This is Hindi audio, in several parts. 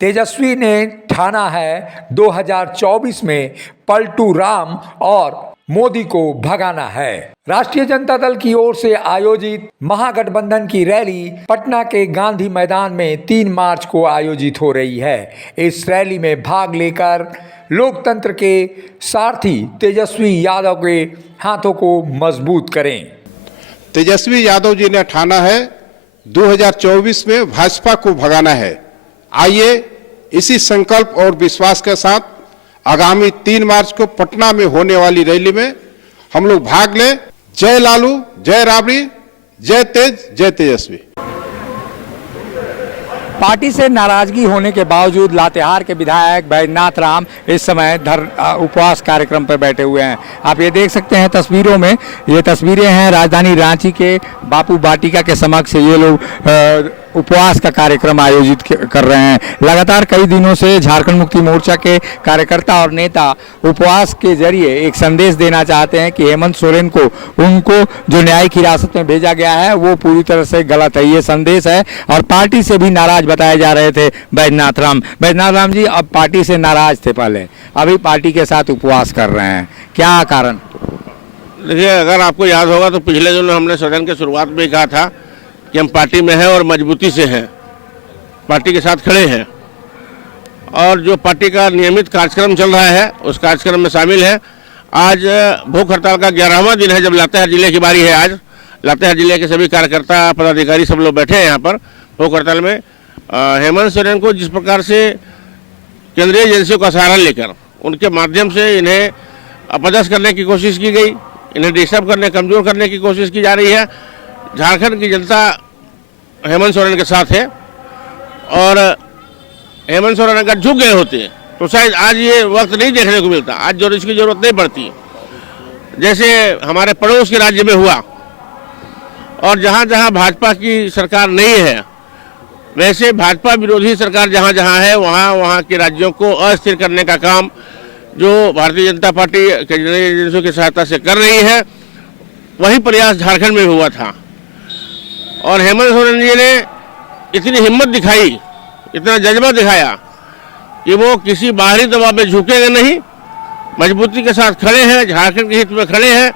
तेजस्वी ने ठाना है 2024 में पलटू राम और मोदी को भगाना है। राष्ट्रीय जनता दल की ओर से आयोजित महागठबंधन की रैली पटना के गांधी मैदान में 3 मार्च को आयोजित हो रही है। इस रैली में भाग लेकर लोकतंत्र के सारथी तेजस्वी यादव के हाथों को मजबूत करें। तेजस्वी यादव जी ने ठाना है 2024 में भाजपा को भगाना है। आइए इसी संकल्प और विश्वास के साथ आगामी 3 मार्च को पटना में होने वाली रैली में हम लोग भाग लें। जय लालू, जय राबड़ी, जय तेज, जय तेजस्वी। पार्टी से नाराजगी होने के बावजूद लातेहार के विधायक बैजनाथ राम इस समय उपवास कार्यक्रम पर बैठे हुए हैं। आप ये देख सकते हैं तस्वीरों में, ये तस्वीरें हैं राजधानी रांची के बापू वाटिका के समक्ष ये लोग उपवास का कार्यक्रम आयोजित कर रहे हैं। लगातार कई दिनों से झारखंड मुक्ति मोर्चा के कार्यकर्ता और नेता उपवास के जरिए एक संदेश देना चाहते हैं कि हेमंत सोरेन को उनको जो न्यायिक हिरासत में भेजा गया है वो पूरी तरह से गलत है, ये संदेश है। और पार्टी से भी नाराज बताए जा रहे थे बैजनाथ राम जी अब पार्टी से नाराज थे, पहले अभी पार्टी के साथ उपवास कर रहे हैं, क्या कारण? देखिए, अगर आपको याद होगा तो पिछले दिनों हमने सदन के शुरुआत में कहा था कि हम पार्टी में हैं और मजबूती से हैं, पार्टी के साथ खड़े हैं। और जो पार्टी का नियमित कार्यक्रम चल रहा है उस कार्यक्रम में शामिल है। आज भूख हड़ताल का 11वां दिन है जब लातेहार जिले की बारी है। आज लातेहार जिले के सभी कार्यकर्ता पदाधिकारी सब लोग बैठे हैं यहाँ पर भूख हड़ताल में। हेमंत सोरेन को जिस प्रकार से केंद्रीय एजेंसियों का सहारा लेकर उनके माध्यम से इन्हें अपदस्थ करने की कोशिश की गई, इन्हें डिस्टर्ब करने, कमज़ोर करने की कोशिश की जा रही है। झारखंड की जनता हेमंत सोरेन के साथ है और हेमंत सोरेन अगर झुक गए होते तो शायद आज ये वक्त नहीं देखने को मिलता। आज जो इसकी जरूरत नहीं पड़ती, जैसे हमारे पड़ोस के राज्य में हुआ। और जहाँ जहाँ भाजपा की सरकार नहीं है, वैसे भाजपा विरोधी सरकार जहाँ जहाँ है वहाँ के राज्यों को अस्थिर करने का काम जो भारतीय जनता पार्टी केंद्रीय एजेंसियों की सहायता से कर रही है, वही प्रयास झारखंड में हुआ था। और हेमंत सोरेन जी ने इतनी हिम्मत दिखाई, इतना जज्बा दिखाया कि वो किसी बाहरी दबाव में झुकेंगे नहीं, मजबूती के साथ खड़े हैं, झारखंड के हित में खड़े हैं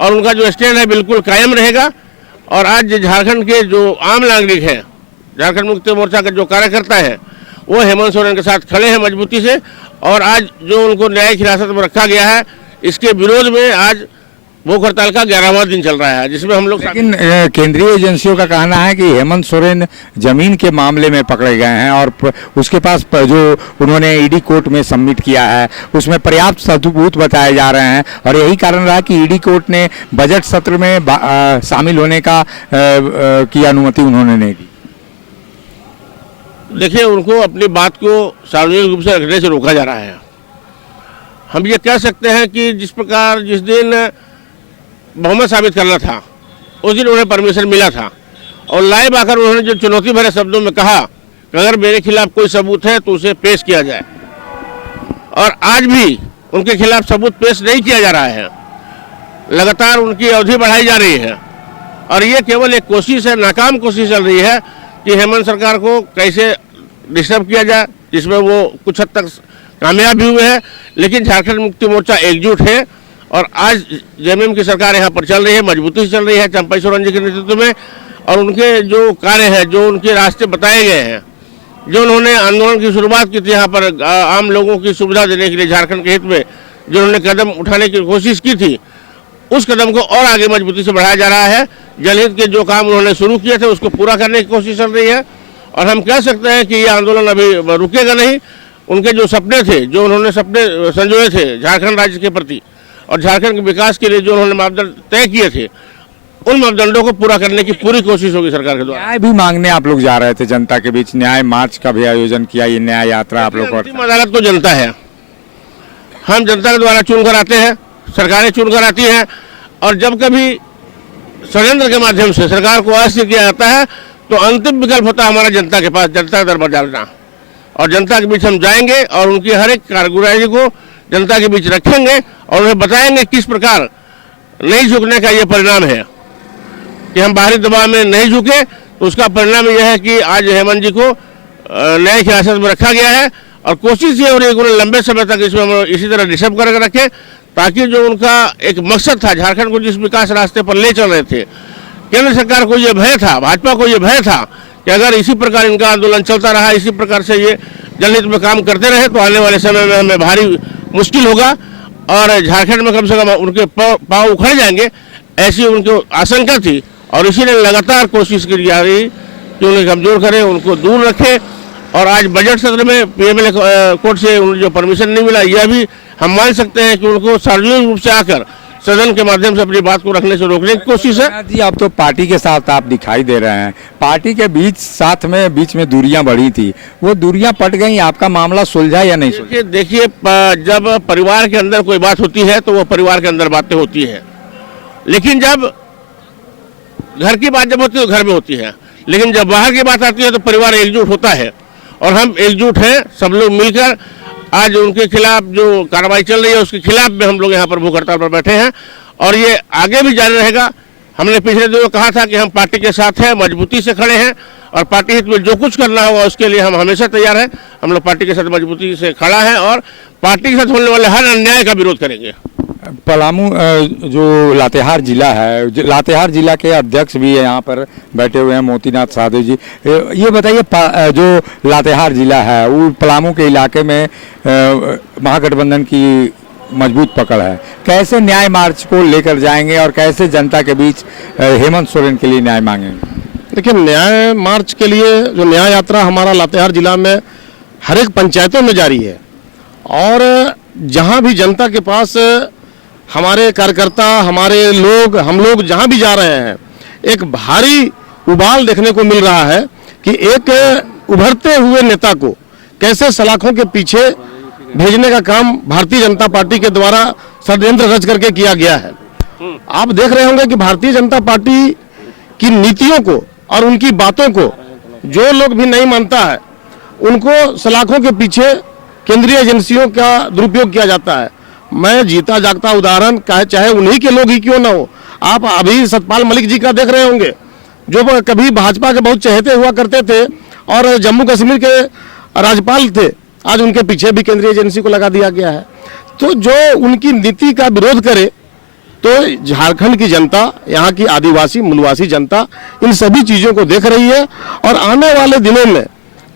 और उनका जो स्टैंड है बिल्कुल कायम रहेगा। और आज झारखंड के जो आम नागरिक हैं, झारखंड मुक्ति मोर्चा के जो कार्यकर्ता हैं, वो हेमंत सोरेन के साथ खड़े हैं मजबूती से। और आज जो उनको न्यायिक हिरासत में रखा गया है, इसके विरोध में आज भूख हड़ताल का 11वां दिन चल रहा है, जिसमें हम लोग। लेकिन केंद्रीय एजेंसियों का कहना है कि हेमंत सोरेन जमीन के मामले में पकड़े गए हैं और उसके पास जो उन्होंने ईडी कोर्ट में सबमिट किया है उसमें पर्याप्त सबूत बताए जा रहे हैं और यही कारण रहा कि ईडी कोर्ट ने बजट सत्र में शामिल होने की अनुमति उन्होंने नहीं दी। देखिए, उनको अपनी बात को सार्वजनिक रूप से रखने से रोका जा रहा है। हम ये कह सकते हैं कि जिस दिन बहुमत साबित करना था उस दिन उन्हें परमिशन मिला था और लाइव आकर उन्होंने जो चुनौती भरे शब्दों में कहा कि अगर मेरे खिलाफ कोई सबूत है तो उसे पेश किया जाए। और आज भी उनके खिलाफ सबूत पेश नहीं किया जा रहा है, लगातार उनकी अवधि बढ़ाई जा रही है। और ये केवल एक कोशिश है, नाकाम कोशिश चल रही है कि हेमंत सरकार को कैसे डिस्टर्ब किया जाए, जिसमें वो कुछ हद तक कामयाब भी हुए हैं। लेकिन झारखंड मुक्ति मोर्चा एकजुट है और आज जेएमएम की सरकार यहाँ पर चल रही है, मजबूती से चल रही है चंपई सोरेन जी के नेतृत्व में। और उनके जो कार्य है, जो उनके रास्ते बताए गए हैं, जो उन्होंने आंदोलन की शुरुआत की थी यहाँ पर आम लोगों की सुविधा देने के लिए झारखंड के हित में, जो उन्होंने कदम उठाने की कोशिश की थी, उस कदम को और आगे मजबूती से बढ़ाया जा रहा है। जनहित के जो काम उन्होंने शुरू किए थे उसको पूरा करने की कोशिश चल रही है। और हम कह सकते हैं कि ये आंदोलन अभी रुकेगा नहीं। उनके जो सपने थे, जो उन्होंने सपने संजोए थे झारखंड राज्य के प्रति और झारखंड के विकास के लिए जो उन्होंने मापदंड तय किए थे, उन मापदंडों को पूरा करने की पूरी कोशिश होगी सरकार के द्वारा। न्याय भी मांगने आप लोग जा रहे थे जनता के बीच, न्याय मार्च का भी आयोजन किया, ये न्याय यात्रा आप लोग। अंतिम अदालत तो जनता है, हम जनता के द्वारा चुन कर आते हैं, सरकारें चुन कर आती हैं। और जब कभी षड्यंत्र के माध्यम से सरकार को अस्थिर किया जाता है तो अंतिम विकल्प होता है हमारा जनता के पास, जनता का दरबार डालना। और जनता के बीच हम जाएंगे और उनकी हर एक कारगुजारी को जनता के बीच रखेंगे और उन्हें बताएंगे किस प्रकार नहीं झुकने का ये परिणाम है कि हम बाहरी दबाव में नहीं झुके। तो उसका परिणाम यह है कि आज हेमंत जी को न्याय की हिरासत में रखा गया है और कोशिश ये हो रही है कि उन्हें लंबे समय तक इसमें हम इसी तरह डिस्टर्ब करके रखें, ताकि जो उनका एक मकसद था झारखंड को जिस विकास रास्ते पर ले चल रहे थे, केंद्र सरकार को ये भय था, भाजपा को ये भय था कि अगर इसी प्रकार इनका आंदोलन चलता रहा, इसी प्रकार से ये जनहित में काम करते रहे तो आने वाले समय में हमें भारी मुश्किल होगा और झारखंड में कम से कम उनके पाँव उखड़ जाएंगे, ऐसी उनको आशंका थी। और इसीलिए लगातार कोशिश की जा रही कि उन्हें कमजोर करें, उनको दूर रखें। और आज बजट सत्र में पीएमएलए कोर्ट से उन्हें जो परमिशन नहीं मिला, यह भी हम मान सकते हैं कि उनको सार्वजनिक रूप से आकर सदन के माध्यम से अपनी बात को रखने से रोकने की कोशिश है। जी, अब तो पार्टी के साथ आप दिखाई दे रहे हैं, पार्टी के बीच में दूरियां बढ़ी थी, वो दूरियां पट गई, आपका मामला सुलझा या नहीं सुलझा? देखिए, जब परिवार के अंदर कोई बात होती है तो वो परिवार के अंदर बातें होती है, लेकिन जब घर की बात जब होती है तो घर में होती है, लेकिन जब बाहर की बात आती है तो परिवार एकजुट होता है और हम एकजुट हैं। सब लोग मिलकर आज उनके खिलाफ जो कार्रवाई चल रही है उसके खिलाफ में हम लोग यहाँ पर भूख हड़ताल पर बैठे हैं और ये आगे भी जारी रहेगा। हमने पिछले दिनों कहा था कि हम पार्टी के साथ हैं, मजबूती से खड़े हैं और पार्टी हित में जो कुछ करना होगा उसके लिए हम हमेशा तैयार हैं। हम लोग पार्टी के साथ मजबूती से खड़ा है और पार्टी के साथ होने वाले हर अन्याय का विरोध करेंगे। पलामू जो लातेहार जिला है, लातेहार जिला के अध्यक्ष भी है यहाँ पर बैठे हुए हैं, मोतीनाथ साधु जी। ये बताइए, जो लातेहार जिला है वो पलामू के इलाके में महागठबंधन की मजबूत पकड़ है, कैसे न्याय मार्च को लेकर जाएंगे और कैसे जनता के बीच हेमंत सोरेन के लिए न्याय मांगेंगे? देखिए, न्याय मार्च के लिए जो न्याय यात्रा हमारा लातेहार जिला में हर एक पंचायतों में जारी है और जहाँ भी जनता के पास हमारे कार्यकर्ता, हमारे लोग, हम लोग जहाँ भी जा रहे हैं, एक भारी उबाल देखने को मिल रहा है कि एक उभरते हुए नेता को कैसे सलाखों के पीछे भेजने का काम भारतीय जनता पार्टी के द्वारा षड्यंत्र रच करके किया गया है। आप देख रहे होंगे कि भारतीय जनता पार्टी की नीतियों को और उनकी बातों को जो लोग भी नहीं मानता है, उनको सलाखों के पीछे केंद्रीय एजेंसियों का दुरुपयोग किया जाता है। मैं जीता जागता उदाहरण चाहे उन्हीं के लोग ही क्यों ना हो, आप अभी सतपाल मलिक जी का देख रहे होंगे, जो कभी भाजपा के बहुत चहेते हुआ करते थे और जम्मू कश्मीर के राज्यपाल थे, आज उनके पीछे भी केंद्रीय एजेंसी को लगा दिया गया है। तो जो उनकी नीति का विरोध करे, तो झारखंड की जनता, यहाँ की आदिवासी मूलवासी जनता इन सभी चीज़ों को देख रही है और आने वाले दिनों में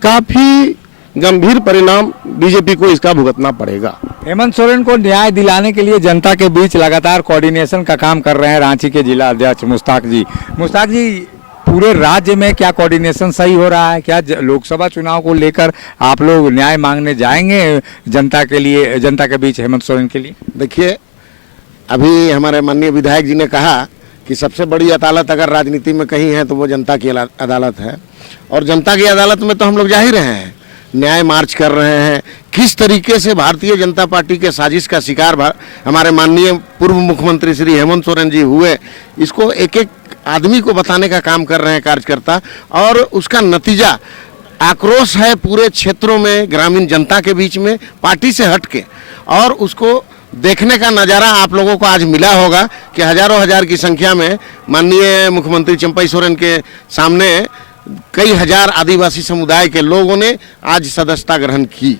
काफ़ी गंभीर परिणाम बीजेपी को इसका भुगतना पड़ेगा। हेमंत सोरेन को न्याय दिलाने के लिए जनता के बीच लगातार कोऑर्डिनेशन का काम कर रहे हैं रांची के जिला अध्यक्ष मुश्ताक जी। मुश्ताक जी, पूरे राज्य में क्या कोऑर्डिनेशन सही हो रहा है? क्या लोकसभा चुनाव को लेकर आप लोग न्याय मांगने जाएंगे जनता के लिए, जनता के बीच हेमंत सोरेन के लिए? देखिए, अभी हमारे माननीय विधायक जी ने कहा कि सबसे बड़ी अदालत अगर राजनीति में कहीं है तो वो जनता की अदालत है और जनता की अदालत में तो हम लोग जा ही रहे हैं, न्याय मार्च कर रहे हैं। किस तरीके से भारतीय जनता पार्टी के साजिश का शिकार हमारे माननीय पूर्व मुख्यमंत्री श्री हेमंत सोरेन जी हुए, इसको एक एक आदमी को बताने का काम कर रहे हैं कार्यकर्ता और उसका नतीजा आक्रोश है पूरे क्षेत्रों में, ग्रामीण जनता के बीच में, पार्टी से हट के। और उसको देखने का नज़ारा आप लोगों को आज मिला होगा कि हजारों हजार की संख्या में माननीय मुख्यमंत्री चंपई सोरेन के सामने कई हजार आदिवासी समुदाय के लोगों ने आज सदस्यता ग्रहण की।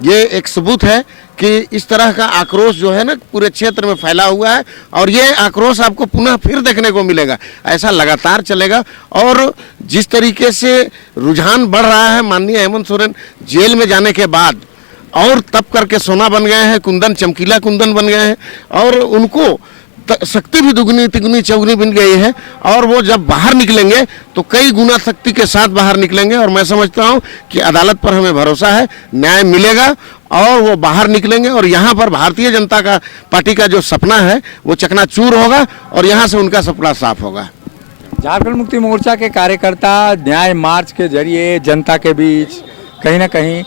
ये एक सबूत है कि इस तरह का आक्रोश जो है ना पूरे क्षेत्र में फैला हुआ है और ये आक्रोश आपको पुनः फिर देखने को मिलेगा। ऐसा लगातार चलेगा और जिस तरीके से रुझान बढ़ रहा है, माननीय हेमंत सोरेन जेल में जाने के बाद और तप करके सोना बन गए हैं, कुंदन चमकीला कुंदन बन गए हैं और उनको शक्ति भी दुगनी तिगुनी चौगुनी बन गई है और वो जब बाहर निकलेंगे तो कई गुना शक्ति के साथ बाहर निकलेंगे। और मैं समझता हूँ कि अदालत पर हमें भरोसा है, न्याय मिलेगा और वो बाहर निकलेंगे और यहाँ पर भारतीय जनता का पार्टी का जो सपना है वो चकनाचूर होगा और यहाँ से उनका सपना साफ होगा। झारखंड मुक्ति मोर्चा के कार्यकर्ता न्याय मार्च के जरिए जनता के बीच कहीं ना कहीं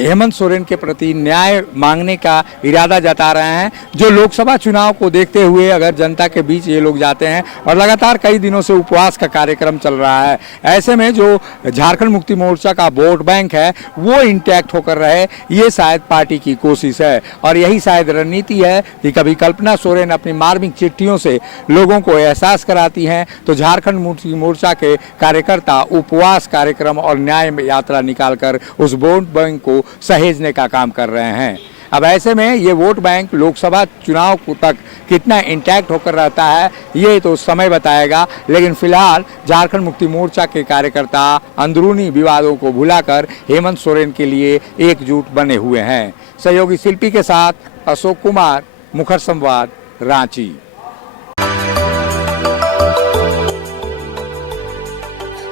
हेमंत सोरेन के प्रति न्याय मांगने का इरादा जता रहे हैं। जो लोकसभा चुनाव को देखते हुए अगर जनता के बीच ये लोग जाते हैं और लगातार कई दिनों से उपवास का कार्यक्रम चल रहा है, ऐसे में जो झारखंड मुक्ति मोर्चा का वोट बैंक है वो इंटैक्ट होकर रहे, ये शायद पार्टी की कोशिश है और यही शायद रणनीति है कि कभी कल्पना सोरेन अपनी मार्मिक चिट्ठियों से लोगों को एहसास कराती हैं तो झारखंड मुक्ति मोर्चा के कार्यकर्ता उपवास कार्यक्रम और न्याय यात्रा निकालकर उस वोट बैंक को सहेजने का काम कर रहे हैं। अब ऐसे में ये वोट बैंक लोकसभा चुनाव तक कितना इंटैक्ट होकर रहता है ये तो समय बताएगा, लेकिन फिलहाल झारखंड मुक्ति मोर्चा के कार्यकर्ता अंदरूनी विवादों को भुलाकर हेमंत सोरेन के लिए एकजुट बने हुए हैं। सहयोगी शिल्पी के साथ अशोक कुमार, मुखर संवाद, रांची।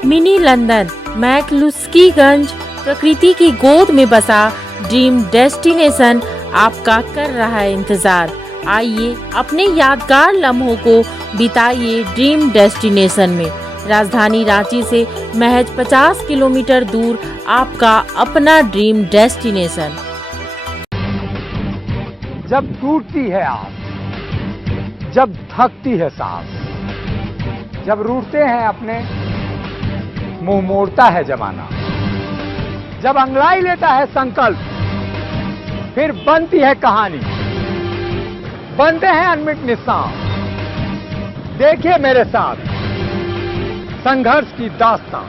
मिनी लंदन मैक्लुस्कीगंज प्रकृति की गोद में बसा ड्रीम डेस्टिनेशन आपका कर रहा है इंतजार। आइए अपने यादगार लम्हों को बिताइए ड्रीम डेस्टिनेशन में। राजधानी रांची से महज 50 किलोमीटर दूर आपका अपना ड्रीम डेस्टिनेशन। जब टूटती है आस, जब थकती है सांस, जब रूठते हैं अपने मुंह मोड़ता है जमाना, जब अंगड़ाई लेता है संकल्प, फिर बनती है कहानी, बनते हैं अनमिट निशान। देखिए मेरे साथ संघर्ष की दास्तां।